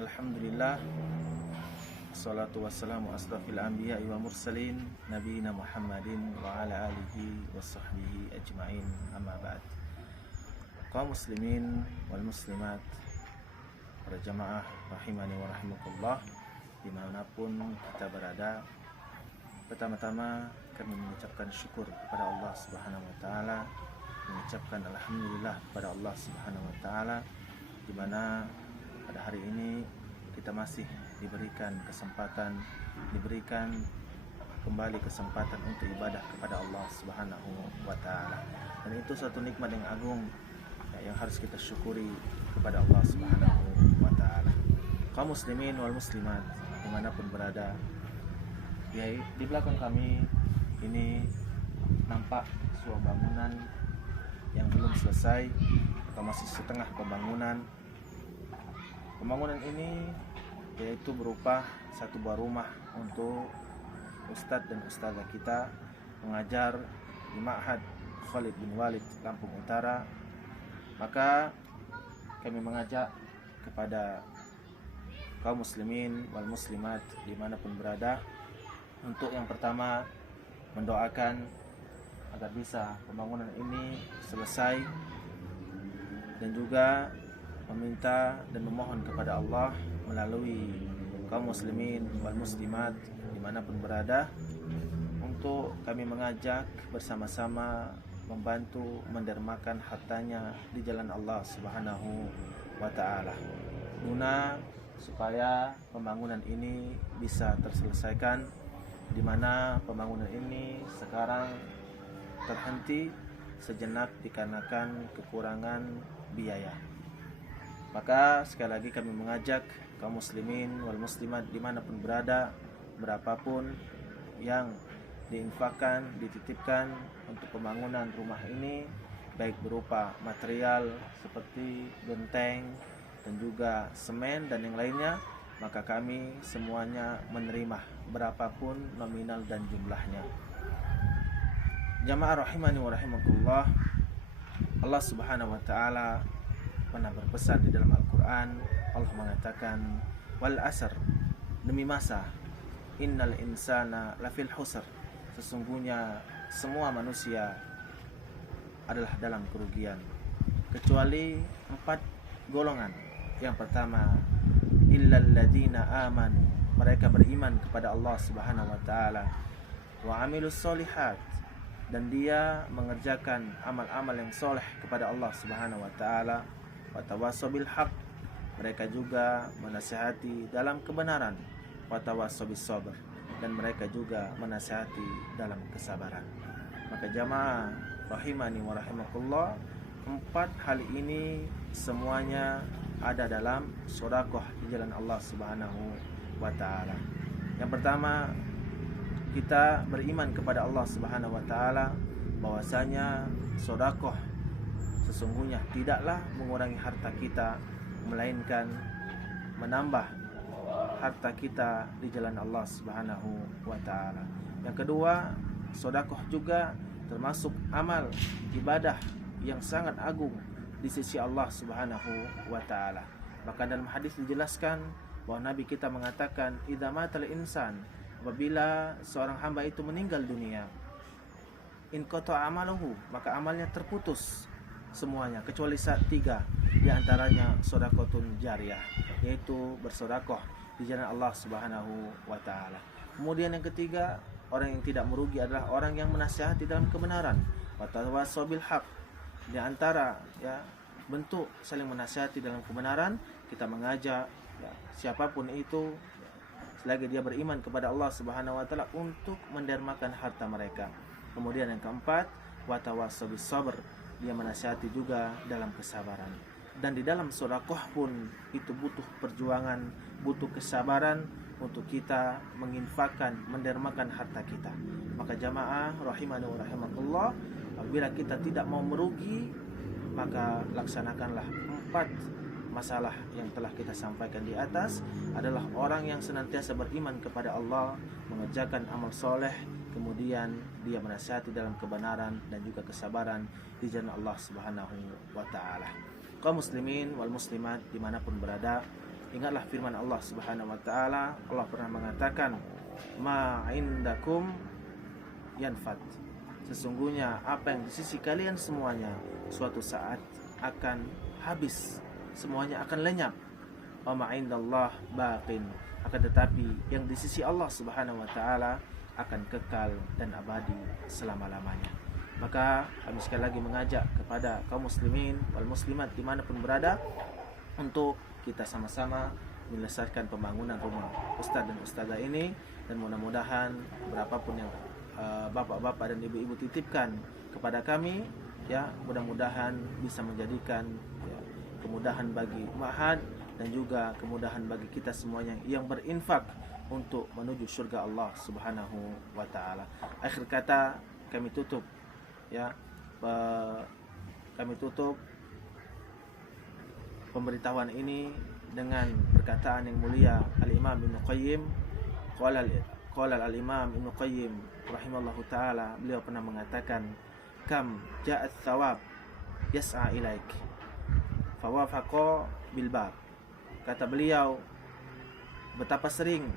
Alhamdulillah, salatu wassalamu asrafil anbiya wa mursalin nabiyina Muhammadin wa ala alihi wa sahbihi ajma'in, amma ba'd. Kaum muslimin wal muslimat, para jamaah rahimani wa rahimakumullah, dimanapun kita berada, pertama-tama kami mengucapkan syukur kepada Allah Subhanahu wa Ta'ala, mengucapkan alhamdulillah kepada Allah Subhanahu wa Ta'ala, di mana pada hari ini kita masih diberikan kembali kesempatan untuk ibadah kepada Allah Subhanahu wa Ta'ala. Dan itu suatu nikmat yang agung yang harus kita syukuri kepada Allah Subhanahu wa Ta'ala. Kaum muslimin wal muslimat dimanapun berada, ya, di belakang kami ini nampak sebuah bangunan yang belum selesai atau masih setengah pembangunan. Pembangunan ini yaitu berupa satu buah rumah untuk ustadz dan ustadzah kita mengajar di Ma'had Khalid bin Walid Lampung Utara. Maka kami mengajak kepada kaum muslimin wal muslimat dimanapun berada untuk yang pertama mendoakan agar bisa pembangunan ini selesai, dan juga meminta dan memohon kepada Allah melalui kaum muslimin wal muslimat dimanapun berada untuk kami mengajak bersama-sama membantu mendermakan hartanya di jalan Allah Subhanahu wa Ta'ala, guna supaya pembangunan ini bisa terselesaikan, di mana pembangunan ini sekarang terhenti sejenak dikarenakan kekurangan biaya. Maka sekali lagi kami mengajak kaum muslimin wal muslimat dimanapun berada, berapapun yang diinfakkan, dititipkan untuk pembangunan rumah ini, baik berupa material seperti genteng dan juga semen dan yang lainnya, maka kami semuanya menerima berapapun nominal dan jumlahnya. Jamaah rahimani wa rahimakumullah, Allah Subhanahu wa Ta'ala pernah berpesan di dalam Al-Quran. Allah mengatakan, wal asr, demi masa, innal insana lafil husr, sesungguhnya semua manusia adalah dalam kerugian, kecuali 4 golongan. Yang pertama, illal ladina amanu, mereka beriman kepada Allah Subhanahu wa Ta'ala, wa amilus solihat, dan dia mengerjakan amal-amal yang soleh kepada Allah Subhanahu wa Ta'ala, wa tawassaw bil haq, mereka juga menasihati dalam kebenaran, wa tawassaw bis sabr, dan mereka juga menasihati dalam kesabaran. Maka jamaah rahimani wa rahimakumullah, 4 hal ini semuanya ada dalam sedekah di jalan Allah Subhanahu wa Ta'ala. Yang pertama, kita beriman kepada Allah Subhanahu wa Ta'ala bahwasanya sedekah sesungguhnya tidaklah mengurangi harta kita, melainkan menambah harta kita di jalan Allah Subhanahu wa Ta'ala. Yang kedua, sedekah juga termasuk amal ibadah yang sangat agung di sisi Allah Subhanahu wa Ta'ala. Maka dalam hadis dijelaskan bahwa Nabi kita mengatakan, idza matal insan, apabila seorang hamba itu meninggal dunia, in qata amaluhu, maka amalnya terputus semuanya kecuali 3, di antaranya sedekahun jariyah, yaitu bersedekah di jalan Allah Subhanahu wa Ta'ala. Kemudian yang ketiga, orang yang tidak merugi adalah orang yang menasihati dalam kebenaran, wa tawassaw bil haq. Di antara bentuk saling menasihati dalam kebenaran, kita mengajak siapapun itu, selagi dia beriman kepada Allah Subhanahu wa Ta'ala, untuk mendermakan harta mereka. Kemudian yang keempat, wa tawassaw bis sabr, dia menasihati juga dalam kesabaran. Dan di dalam sedekah pun itu butuh perjuangan, butuh kesabaran untuk kita menginfakkan, mendermakan harta kita. Maka jamaah rahimani wa rahimakumullah, apabila kita tidak mau merugi, maka laksanakanlah 4 masalah yang telah kita sampaikan di atas. Adalah orang yang senantiasa beriman kepada Allah, mengerjakan amal soleh, kemudian dia menasihati dalam kebenaran dan juga kesabaran di jalan Allah Subhanahu wa Ta'ala. Kaum muslimin wal muslimat dimanapun berada, Ingatlah firman Allah Subhanahu wa taala. Allah pernah mengatakan, "Ma indakum yanfad." Sesungguhnya apa yang di sisi kalian semuanya suatu saat akan habis, semuanya akan lenyap. Wa ma indallah baqin. Akan tetapi yang di sisi Allah Subhanahu wa taala akan kekal dan abadi selama-lamanya. Maka kami sekali lagi mengajak kepada kaum muslimin wal muslimat dimanapun berada untuk kita sama-sama menyelesaikan pembangunan rumah ustaz dan ustazah ini, dan mudah-mudahan berapapun yang bapak-bapak dan ibu-ibu titipkan kepada kami, ya mudah-mudahan bisa menjadikan ya, kemudahan bagi ma'had dan juga kemudahan bagi kita semuanya yang berinfak untuk menuju surga Allah Subhanahu wa taala. Akhir kata kami tutup ya kami tutup pemberitahuan ini dengan perkataan yang mulia Al-Imam Ibnu Qayyim. Qala Al-Imam Ibnu Qayyim rahimallahu taala, beliau pernah mengatakan, kam ja'at thawab yas'a ilaik fawafaqa bil bab. Kata beliau, betapa sering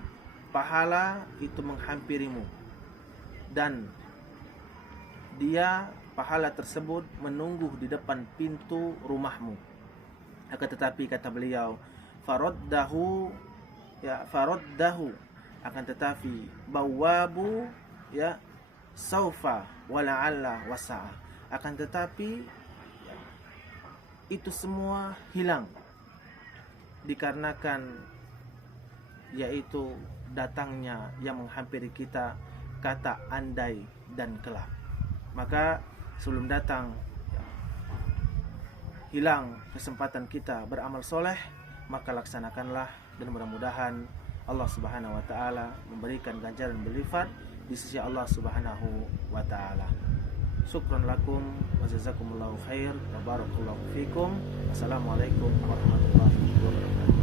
pahala itu menghampirimu dan pahala tersebut menunggu di depan pintu rumahmu. Akan tetapi kata beliau, faraddahu akan tetapi bawabu ya saufa wala'alla wasa'a. Akan tetapi ya, itu semua hilang dikarenakan yaitu datangnya yang menghampiri kita kata andai dan kelak. Maka sebelum datang hilang kesempatan kita beramal soleh, maka laksanakanlah, dan mudah-mudahan Allah Subhanahu wa taala memberikan ganjaran berlipat di sisi Allah Subhanahu wa taala. Syukran lakum wa jazakumullahu khair wa barakallahu fikum. Assalamualaikum warahmatullahi wabarakatuh.